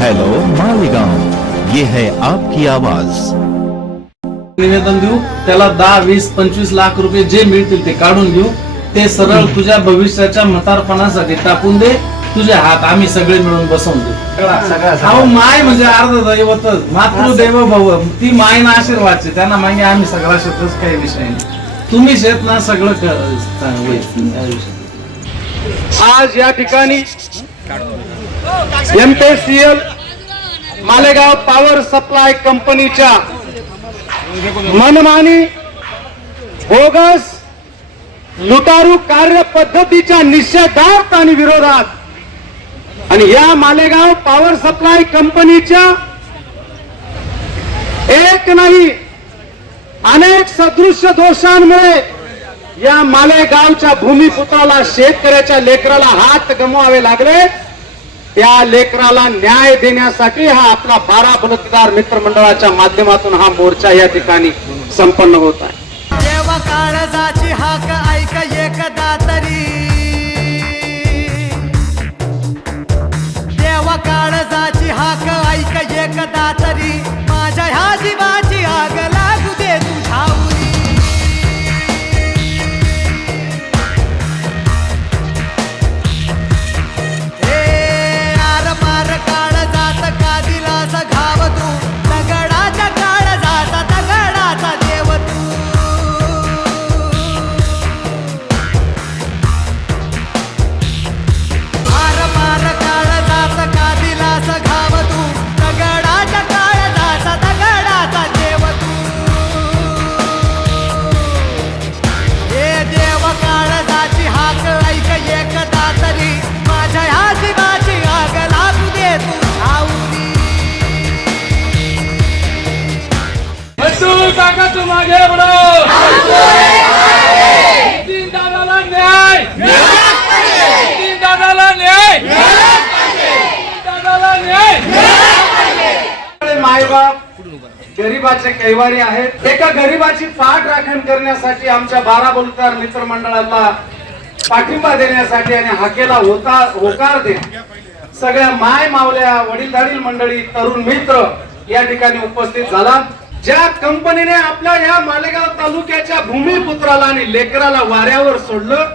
Hello Malegaon ये है आपकी आवाज. निवेदन देऊ त्याला दहा वीस पंचवीस लाख रुपये जे मिळतील ते काढून घेऊ. ते सरळ तुझ्या भविष्याच्या म्हातारपणासाठी टाकून दे. तुझे हात आम्ही सगळे मिळून बसवून देऊ. अहो माय म्हणजे अर्ध दैवत. मातृदैव भव. ती माय ना आशीर्वादचे. त्यांना मागे आम्ही सगळा शेतच काही विषय नाही. तुम्ही शेत ना सगळं. आज या ठिकाणी एमपीसीएल मालेगाव पॉवर सप्लाय कंपनीच्या मनमानी बोगस लुटारू कार्य पद्धतीच्या निषेधार्थ आणि विरोधात आणि या मालेगाव पॉवर सप्लाय कंपनीच्या एक नाही अनेक सदृश्य दोषांमुळे या मालेगावच्या भूमिपुत्राला शेतकऱ्याच्या लेकराला हात गमवावे लागले. त्या लेकराला न्याय देण्यासाठी हा आपला बारा बलुतेदार मित्रमंडळाच्या माध्यमातून हा मोर्चा या ठिकाणी संपन्न होत आहे. गरीबाचे आहेत. एका गरीबाची पाठ राखण करण्यासाठी आमच्या बारा बोलतार मित्रमंडळाला पाठिंबा देण्यासाठी आणि हाकेला होता होकार दे सगळ्या माय मावल्या वडीलधारील मंडळी तरुण मित्र या ठिकाणी उपस्थित झाला. ज्या कंपनीने आपल्या या मालेगाव तालुक्याच्या भूमिपुत्राला आणि लेकराला वाऱ्यावर सोडलं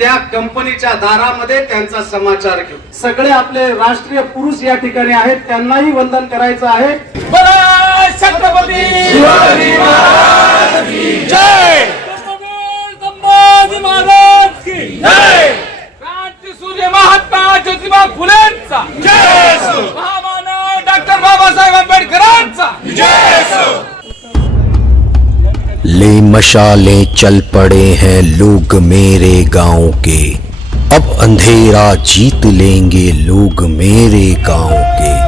त्या कंपनीच्या दारामध्ये त्यांचा समाचार घेऊ सगळे आपले राष्ट्रीय पुरुष या ठिकाणी आहेत त्यांनाही वंदन करायचं आहे. बोला छत्रपती शिवाजी महाराज की जय! संभाजी महाराज की जय! क्रांती सूर्य महात्मा ज्योतिबा मशालें चल पड़े हैं लोग मेरे गाँव के अब अंधेरा जीत लेंगे लोग मेरे गाँव के.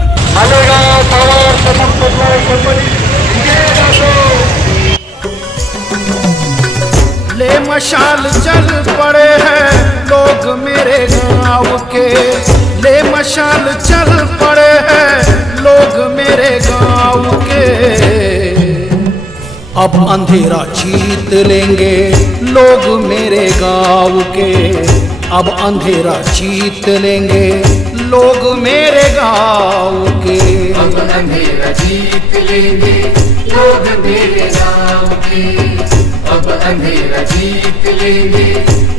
ले मशाल चल पड़े हैं लोग मेरे गाँव के ले मशाल चल पड़े अब अंधेरा जीत लेंगे लोग मेरे गाँव के। अब अंधेरा जीत लेंगे लोग मेरे गाँव के। अब अंधेरा जीत लेंगे लोग मेरे गाँव के। अब अंधेरा जीत लेंगे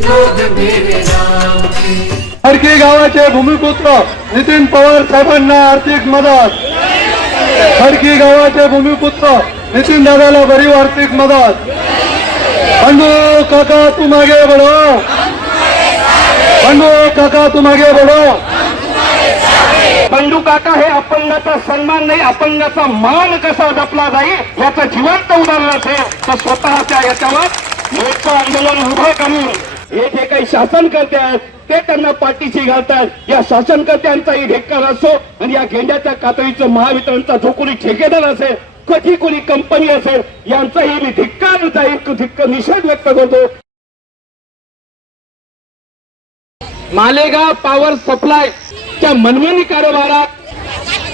लोग मेरे गाँव के। खडकी गावाचे भूमिपुत्र नितीन पवार साहेबांना आर्थिक मदत। खडकी गावाचे भूमिपुत्र नितीन दादाला बरी आर्थिक मदत बंधू काका तू मागे बडो बंधू काका तू मागे बडो बंधू काका हे अपंगाचा सन्मान नाही अपंगाचा मान कसा जपला जाईल याचं जिवंत उदाहरण असेल तर स्वतःच्या याच्यावर मोठं आंदोलन उभं करून हे जे काही शासनकर्ते आहेत ते त्यांना पाठीशी घालतात या शासनकर्त्यांचाही धिक्कार असो आणि या गेंड्याच्या कातळीचं महावितरणचा जो कोणी ठेकेदार असेल कधी कोणी कंपनी असेल यांचाही मी धिक्कार जाईल धिक्कार निषेध व्यक्त करतो. मालेगाव पॉवर सप्लाय त्या मनमानी कारभारात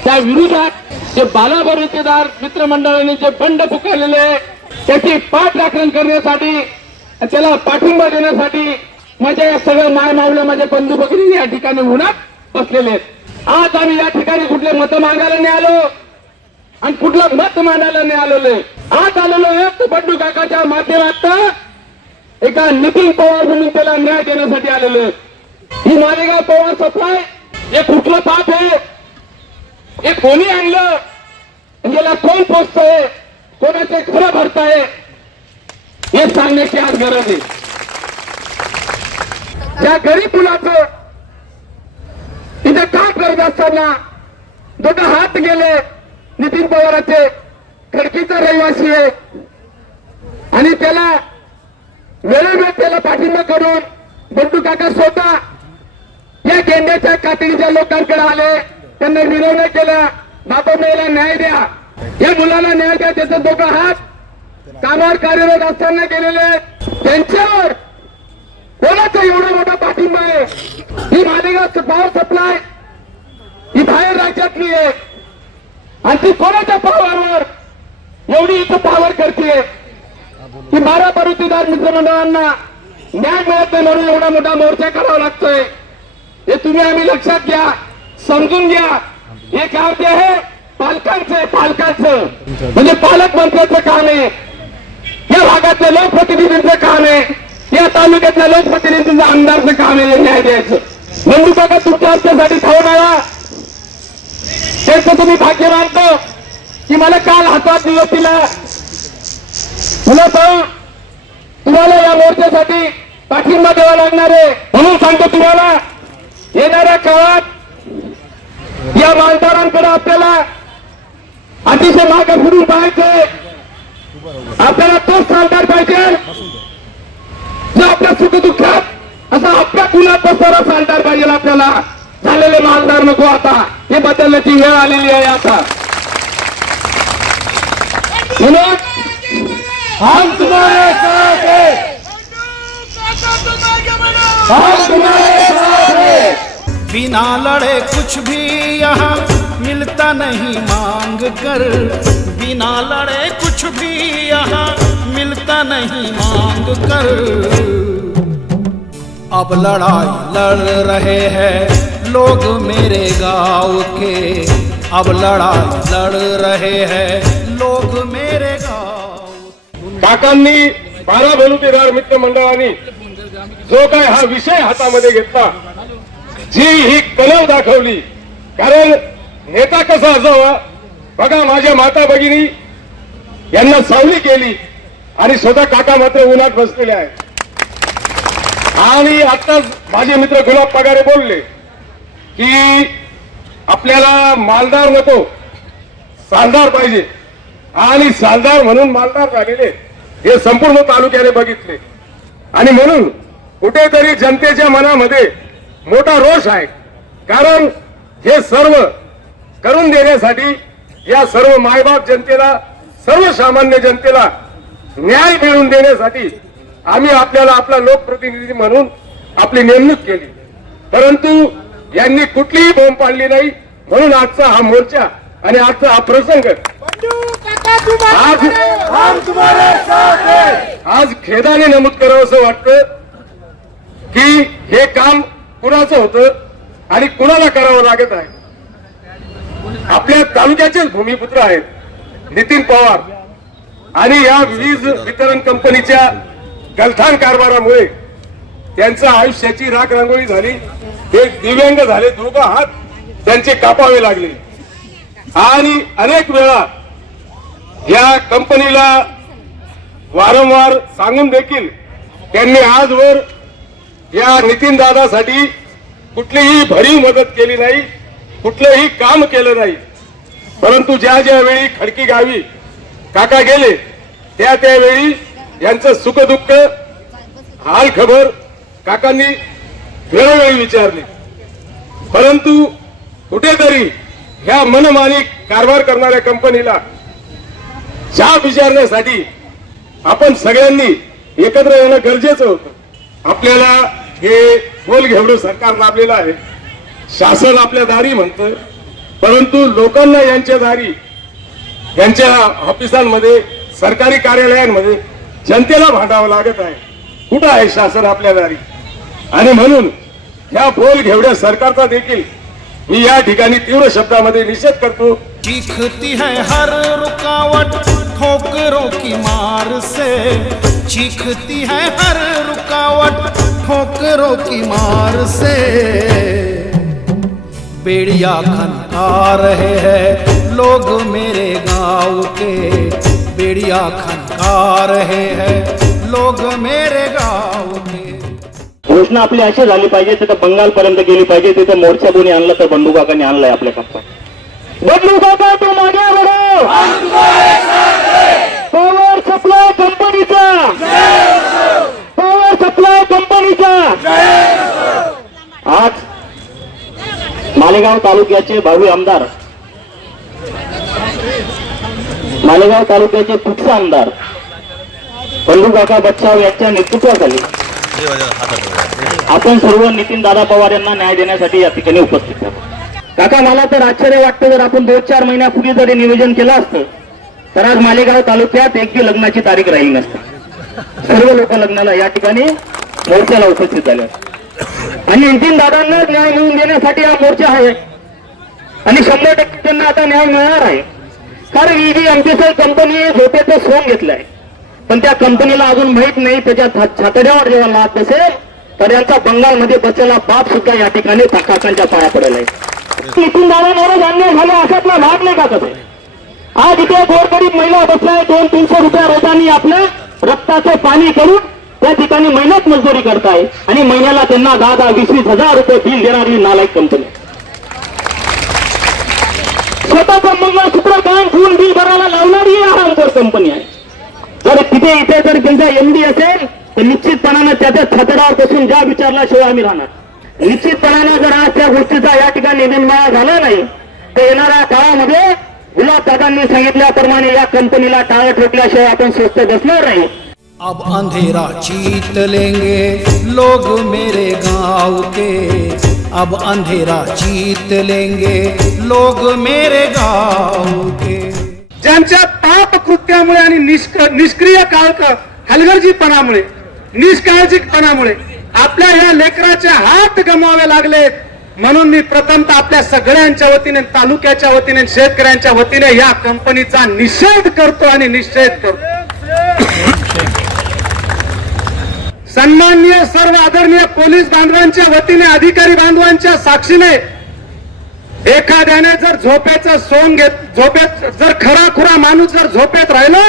त्या विरोधात जे बालाबरुतेदार मित्रमंडळाने जे बंड पुकारलेले आहे त्याची पाठराखण करण्यासाठी त्याला पाठिंबा देण्यासाठी माझ्या या सगळ्या माय मावल्या माझ्या बंधू भगिनी या ठिकाणी उन्हात बसलेले आहेत. आज आम्ही या ठिकाणी कुठले मत मागायला नाही आलो. आणि कुठलं मत मांडायला नाही आलेलो आहे. आज आलेलो आहे बड्डू काकाच्या माध्यमात. एका नितीन पवार म्हणून त्याला न्याय देण्यासाठी आलेलो आहे. ही मालेगाव पवार सफाय हे कुठलं पाप आहे? हे कोणी आणलं? याला कोण पोचतंय? कोणाचे खरं भरताय? हे सांगण्याची आज गरज आहे. त्या गरीब मुलाचं तिथे काम करत असताना? दोघं हात गेले. नितीन पवाराचे खडकीचा रहिवासी आहे. आणि त्याला वेळोवेळ त्याला पाठिंबा करून बंडू काका स्वतः या गेंड्याच्या कातडीच्या लोकांकडे आले. त्यांना विनवण्या केल्या बाबा मेला न्याय द्या. या मुलाला न्याय द्या त्याचे दोघं हात कामावर कार्यरत असताना गेलेले त्यांच्यावर कोणाचा एवढा मोठा पाठिंबा आहे? ही मालेगाव पॉवर सप्लाय ही बाहेर राज्यातली आहे. आणि ती कोणाच्या पावावर? एवढी इथं पावर करते. की बारा परुतीदार मित्रमंडळांना न्याय मिळत नाही म्हणून एवढा मोठा मोर्चा करावा लागतोय. हे तुम्ही आम्ही लक्षात घ्या समजून घ्या. हे काम जे आहे पालकांचं आहे पालकांचं. म्हणजे पालकमंत्र्याचं काम आहे. या भागातल्या लोकप्रतिनिधींचं काम आहे. या तालुक्यातल्या लोकप्रतिनिधींचं आमदारचं काम आहे न्याय द्यायचं. बंधू काका तुमच्या आमच्यासाठी धावून त्यांचं तुम्ही भाग्य मानतो की मला काल हातात दिलं तिला. तुला सांग तुम्हाला या मोर्चासाठी पाठिंबा द्यावा लागणार आहे. म्हणून सांगतो तुम्हाला येणाऱ्या काळात या मालदारांकडे आपल्याला अतिशय मागे फिरून पाहायचे आपल्याला तोच सालदार पाहिजे. जो आपल्या सुखदुःखात असा आपल्या कुणात बसणारा सालदार पाहिजे आपल्याला. झालेले मालदार नको आता हे बदलण्याची वेळ आलेली आहे आता बिना लड़े कुछ भी यहाँ मिलता नहीं मांग कर। बिना लड़े कुछ भी यहाँ मिलता नहीं मांग कर। अब लड़ाई लड़ रहे हैं। लोग मेरे गांव के अब लड़ाई लड़ रहे हैं। लोग मेरे गांव काकांनी बारा बलुतेदार मित्र मंडळांनी जो काय हा विषय हातामध्ये घेतला जी ही कलव दाखवली कारण नेता कसा असावा बघा माझ्या माता भगिनी यांना सावली केली आणि स्वतः काका मात्र उन्हात बसलेले आहेत. आणि आताच माझे मित्र गुलाब पगारे बोलले की आपल्याला मालदार नको. सालदार पाहिजे. आणि सालदार म्हणून मालदार झालेले हे संपूर्ण तालुक्याने बघितले. आणि म्हणून कुठेतरी जनतेच्या मनामध्ये मोठा रोष आहे. कारण हे सर्व करून देण्यासाठी या सर्व मायबाप जनतेला सर्वसामान्य जनतेला न्याय मिळवून देण्यासाठी आम्ही आपल्याला आपला लोकप्रतिनिधी म्हणून आपली नेमणूक केली. परंतु यांनी कुठलीही बोंब पाडली नाही. म्हणून आजचा हा मोर्चा आणि आजचा हा प्रसंग आज आज खेदाने नमूद करावं असं वाटतं की हे काम कुणाचं होतं आणि कुणाला करावं लागत आहे? आपल्या तालुक्याचेच भूमिपुत्र आहेत नितीन पवार. आणि या वीज वितरण कंपनीच्या गलथान कारभारामुळे त्यांच्या आयुष्याची राख रांगोळी झाली. ते दिव्यांग झाले दोघं हात त्यांचे कापावे लागले. आणि अनेक वेळा या कंपनीला वारंवार सांगून देखील त्यांनी आजवर या नितीन दादासाठी कुठलीही भरीव मदत केली नाही कुठलंही काम केलं नाही. परंतु ज्या ज्या वेळी खडकी गावी काका गेले त्या त्यावेळी यांचं सुखदुःख हाल खबर काकांनी वेळोवेळी विचारली. परंतु कुठेतरी ह्या मनमानी कारभार करणाऱ्या कंपनीला जाब विचारण्यासाठी आपण सगळ्यांनी एकत्र येणं गरजेचं होतं. आपल्याला हे बोल घेवडं सरकार लाभलेलं आहे. शासन आपल्या दारी म्हणतं परंतु लोकांना यांच्या दारी यांच्या ऑफिसांमध्ये सरकारी कार्यालयांमध्ये जनतेला भांडावं लागत आहे. कुठं आहे शासन आपल्या दारी? आणि म्हणून ह्या बोल घेवड्या सरकारचा देखील मी या ठिकाणी तीव्र शब्दामध्ये निषेध करतो. चीखती है हर रुकावट ठोकरों की मार से। चीखती है हर रुकावट ठोकरों की मार से। बेड़िया खनका रहे हैं लोग मेरे गांव के। बेड़िया खनका रहे हैं लोग मेरे घोषणा आपली अशी झाली पाहिजे तिथं बंगालपर्यंत गेली पाहिजे तिथं मोर्चा कोणी आणला तर बंडू काकांनी आणलाय आपल्या काका बंडू काका तू मागे पॉवर सप्लाय कंपनीचा पॉवर सप्लाय कंपनीचा आज मालेगाव तालुक्याचे भावी आमदार मालेगाव तालुक्याचे कुठचे आमदार बंडू काका बच्चाव यांच्या नेतृत्वाखाली आपण सर्व नितीन दादा पवार यांना न्याय देण्यासाठी या ठिकाणी उपस्थित आहोत. काका मला तर आश्चर्य वाटतं जर आपण दोन चार महिन्यापूर्वी जरी नियोजन केलं असतं तर आज मालेगाव तालुक्यात एक लग्नाची तारीख राहील नसतं. सर्व लोक लग्नाला या ठिकाणी मोर्चाला उपस्थित झाले आणि नितीन दादांना न्याय मिळवून देण्यासाठी हा मोर्चा आहे. आणि शंभर टक्के त्यांना आता न्याय मिळणार आहे. कारण ही जी एमपीसीएल कंपनी झोपेचं सोंग घेतलंय. पण त्या कंपनीला अजून माहीत नाही त्याच्या छातड्यावर जेव्हा लाभ बसेल तर यांचा बंगालमध्ये बसलेला बाप सुद्धा या ठिकाणी काकांच्या पाया पडेल आहे. नितीन दादा नाराज अन्याय झाले अशातला लाभ नाही का कसं आज इथे गोरगरीब महिला बसलाय दोन तीनशे रुपये रोजानी आपलं रक्ताचं पाणी करून त्या ठिकाणी महिन्यात मजदुरी करताय. आणि महिन्याला त्यांना दहा दहा वीस वीस हजार रुपये बिल देणारी नालायक कंपनी. स्वतःचं मंगळसूत्र काम ठेवून बिल भरायला लावणारी ही कंपनी आहे. जर तिथे इथे जर त्यांचा एमडी असेल तर निश्चितपणानं त्याच्या छतडावर बसून ज्या विचारल्याशिवाय आम्ही राहणार. निश्चितपणानं जर आज त्या गोष्टीचा या ठिकाणी निर्माण झाला नाही तर येणाऱ्या काळामध्ये गुलाब दादांनी सांगितल्याप्रमाणे या कंपनीला टाळं ठोकल्याशिवाय आपण स्वस्त बसणार नाही. अब अंधेरा जीत लेंगे लोग मेरे गांव के। अब अंधेरा जीत लेंगे लोग मेरे गांव के। ज्यांच्या पाप कृत्यामुळे आणि निष्क- निष्क्रिय काळक हलगर्जीपणामुळे निष्काळजीपणामुळे आपल्या या लेकराचे हात गमवावे लागले. म्हणून मी प्रथमतः आपल्या सगळ्यांच्या वतीने तालुक्याच्या वतीने शेतकऱ्यांच्या वतीने या कंपनीचा निषेध करतो आणि निषेध करतो. सन्माननीय सर्व आदरणीय पोलीस बांधवांच्या वतीने अधिकारी बांधवांच्या साक्षीने एखाद्याने जर झोपेचं सोंग घेत झोपेत जर खरा खुरा माणूस जर झोपेत राहिला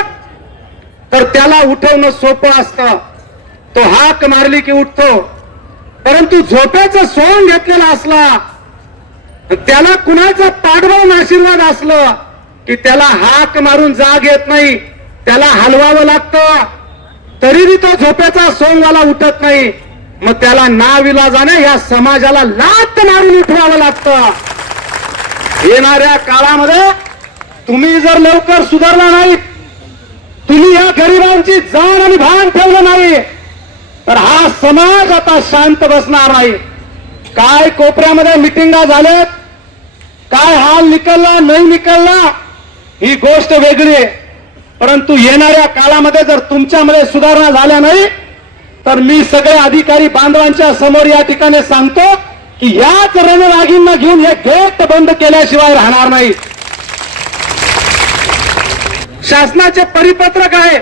तर त्याला उठवणं सोपं असतं. तो हाक मारली की उठतो. परंतु झोपेचं सोंग घेतलेला असला त्याला कुणाचं पाठबळ आशीर्वाद असलं की त्याला हाक मारून जाग येत नाही त्याला हलवावं लागतं तरीही तो झोपेचा सोंगवाला उठत नाही. मग त्याला नाविलाजाने या समाजाला लात मारून उठवावं लागतं. येणाऱ्या काळामध्ये तुम्ही जर लवकर सुधारला नाही तुम्ही या गरिबांची जाण आणि भान ठेवलं नाही तर हा समाज आता शांत बसणार नाही. काय कोपऱ्यामध्ये मिटिंगा झाल्यात काय हाल निकलला नाही निकलला ही गोष्ट वेगळी आहे. परंतु येणाऱ्या काळामध्ये जर तुमच्यामध्ये सुधारणा झाल्या नाही तर मी सगळे अधिकारी बांधवांच्या समोर या ठिकाणी सांगतो की याच रणरागींना घेऊन हे गेट बंद केल्याशिवाय राहणार नाही. शासनाचे परिपत्रक आहे.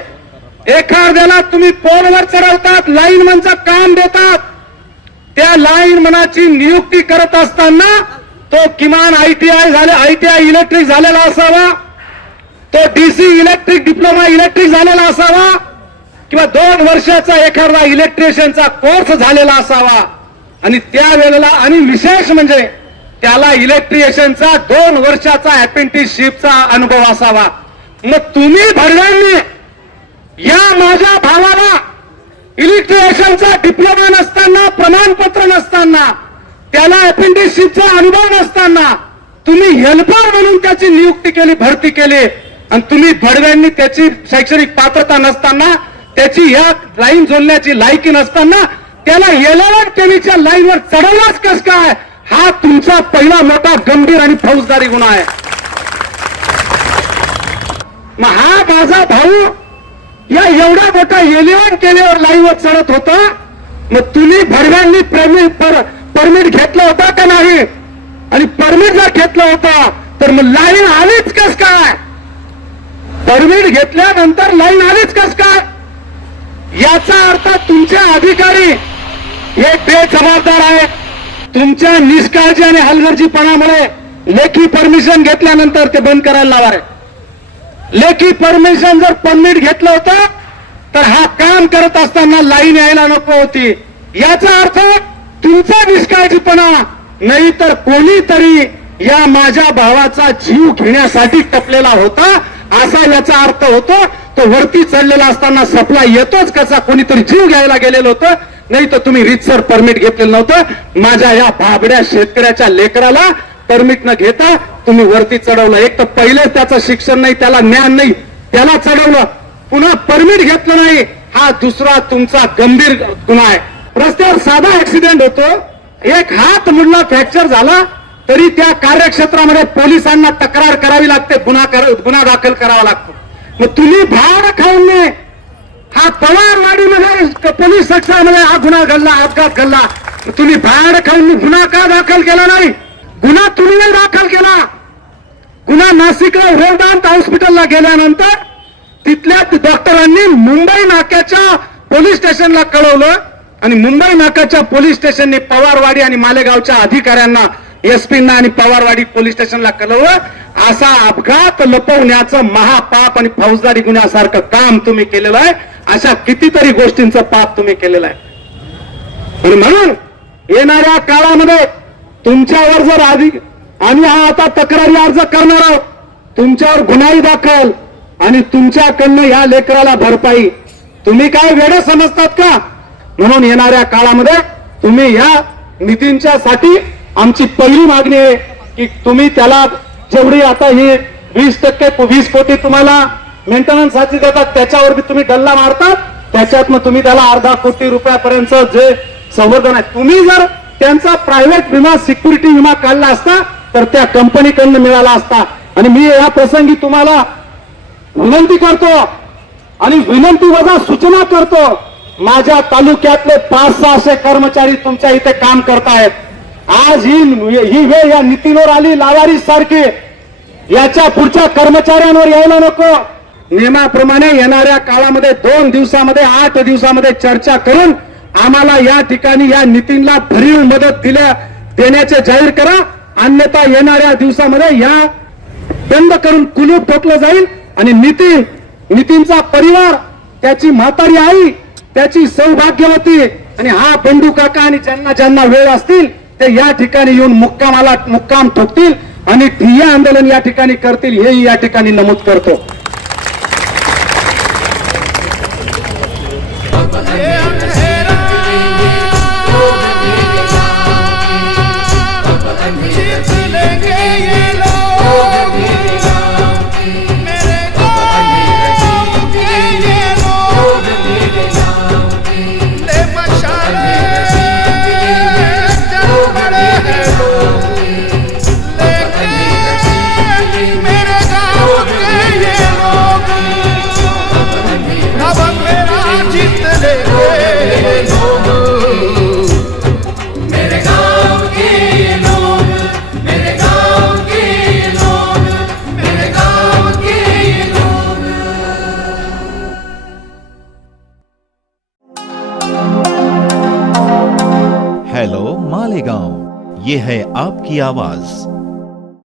एखाद्याला तुम्ही पोलवर चढवतात लाईन मनचं काम देतात. त्या लाईन मनाची नियुक्ती करत असताना तो किमान आयटीआय झाले आयटीआय इलेक्ट्रिक झालेला असावा. तो डीसी इलेक्ट्रिक डिप्लोमा इलेक्ट्रिक झालेला असावा. किंवा दोन वर्षाचा एखादा इलेक्ट्रिशियनचा कोर्स झालेला असावा. आणि त्या वेळेला आणि विशेष म्हणजे त्याला इलेक्ट्रिशियनचा दोन वर्षाचा अप्रेंटिसशिपचा अनुभव असावा. मग तुम्ही भरड्यांनी या माझ्या भावाला इलेक्ट्रिशियनचा डिप्लोमा नसताना प्रमाणपत्र नसताना त्याला अप्रेंटिसशिपचा अनुभव नसताना तुम्ही हेल्पर म्हणून त्याची नियुक्ती केली भरती केली. आणि तुम्ही भडव्यांनी त्याची शैक्षणिक पात्रता नसताना त्याची या लाईन जोडण्याची लायकी नसताना त्याला एलेवन केलीच्या लाईनवर चढवलाच कस काय? हा तुमचा पहिला मोठा गंभीर आणि फौजदारी गुन्हा आहे. मग हा माझा भाऊ या एवढा मोठा इलेव्हन केल्यावर लाईनवर चढत होता? मग तुम्ही भडव्यांनी परमिट घेतलं होतं का नाही? आणि परमिट जर घेतला होता तर मग लाईन आलीच कस काय? परमिट घेतल्यानंतर लाईन आलीच कस काय? याचा अर्थ तुमच्या अधिकारी हे ते जबाबदार आहे. तुमच्या निष्काळजी आणि हलगर्जीपणामुळे लेखी परमिशन घेतल्यानंतर ते बंद करायला लावा आहे. लेखी परमिशन जर परमिट घेतलं होतं तर हा काम करत असताना लाईन यायला नको होती. याचा अर्थ तुमचा निष्काळजीपणा नाही तर कोणीतरी या माझ्या भावाचा जीव घेण्यासाठी टपलेला होता असा याचा अर्थ होतो तो वरती चढलेला असताना सप्लाय येतोच कसा कोणीतरी जीव घ्यायला गेलेलं होतं नाही तर तुम्ही रितसर परमिट घेतलेलं नव्हतं. माझ्या या भाबड्या शेतकऱ्याच्या लेकराला परमिट न घेता तुम्ही वरती चढवलं. एक तर पहिले त्याचं शिक्षण नाही त्याला ज्ञान नाही त्याला चढवलं. पुन्हा परमिट घेतलं नाही. हा दुसरा तुमचा गंभीर गुन्हा आहे. रस्त्यावर साधा ऍक्सिडेंट होतो. एक हात मुडला फ्रॅक्चर झाला तरी त्या कार्यक्षेत्रामध्ये पोलिसांना तक्रार करावी लागते. गुन्हा गुन्हा दाखल करावा लागतो. मग तुम्ही भाड खाऊन नाही हा पवारवाडीमध्ये पोलीस सेक्शनमध्ये हा गुन्हा घडला अपघात घडला तुम्ही भाड खाऊन गुन्हा का दाखल केला नाही? गुन्हा तुम्ही नाही दाखल केला गुन्हा नाशिकला वेदांत हॉस्पिटलला गेल्यानंतर तिथल्या डॉक्टरांनी मुंबई नाक्याच्या पोलीस स्टेशनला कळवलं आणि मुंबई नाक्याच्या पोलीस स्टेशनने पवारवाडी आणि मालेगावच्या अधिकाऱ्यांना एसपींना आणि पवारवाडी पोलीस स्टेशनला कळवलं. असा अपघात लपवण्याचं महापाप आणि फौजदारी गुन्ह्यासारखं काम तुम्ही केलेलं आहे. अशा कितीतरी गोष्टींचा पाप तुम्ही केलेला आहे. आणि म्हणून येणाऱ्या काळामध्ये तुमच्यावर जर आधी आम्ही हा आता तक्रारी अर्ज करणार आहोत तुमच्यावर गुन्हाही दाखल आणि तुमच्याकडनं या लेकराला भरपाई. तुम्ही काय वेळ समजतात का? म्हणून येणाऱ्या काळामध्ये तुम्ही या नितीनच्या साठी आमची पहिली मागणी आहे की तुम्ही त्याला जेवढी आता ही वीस टक्के वीस कोटी तुम्हाला मेंटेनन्ससाठी देतात त्याच्यावर बी तुम्ही डल्ला मारतात त्याच्यातनं तुम्ही त्याला अर्धा कोटी रुपयापर्यंत जे संवर्धन आहे. तुम्ही जर त्यांचा प्रायव्हेट विमा सिक्युरिटी विमा काढला असता तर त्या कंपनीकडनं मिळाला असता. आणि मी या प्रसंगी तुम्हाला विनंती करतो आणि विनंती वजा सूचना करतो माझ्या तालुक्यातले पाच सहाशे कर्मचारी तुमच्या इथे काम करतायत. आज ही ही वेळ या नितीनवर आली लावारी सारखी याच्या पुढच्या कर्मचाऱ्यांवर यायला नको. नियमाप्रमाणे येणाऱ्या काळामध्ये दोन दिवसामध्ये आठ दिवसामध्ये चर्चा करून आम्हाला या ठिकाणी या नितीनला भरीव मदत दिल्या देण्याचे जाहीर करा. अन्यथा येणाऱ्या दिवसामध्ये या बंद करून कुलूप ठोकलं जाईल आणि नितीन नितीनचा परिवार त्याची म्हातारी आई त्याची सौभाग्यवती आणि हा बंडू काका आणि ज्यांना ज्यांना वेळ असतील ते या ठिकाणी येऊन मुक्कामाला मुक्काम ठोकतील आणि ठिय्या आंदोलन या ठिकाणी करतील हेही या ठिकाणी नमूद करतो. की आवाज.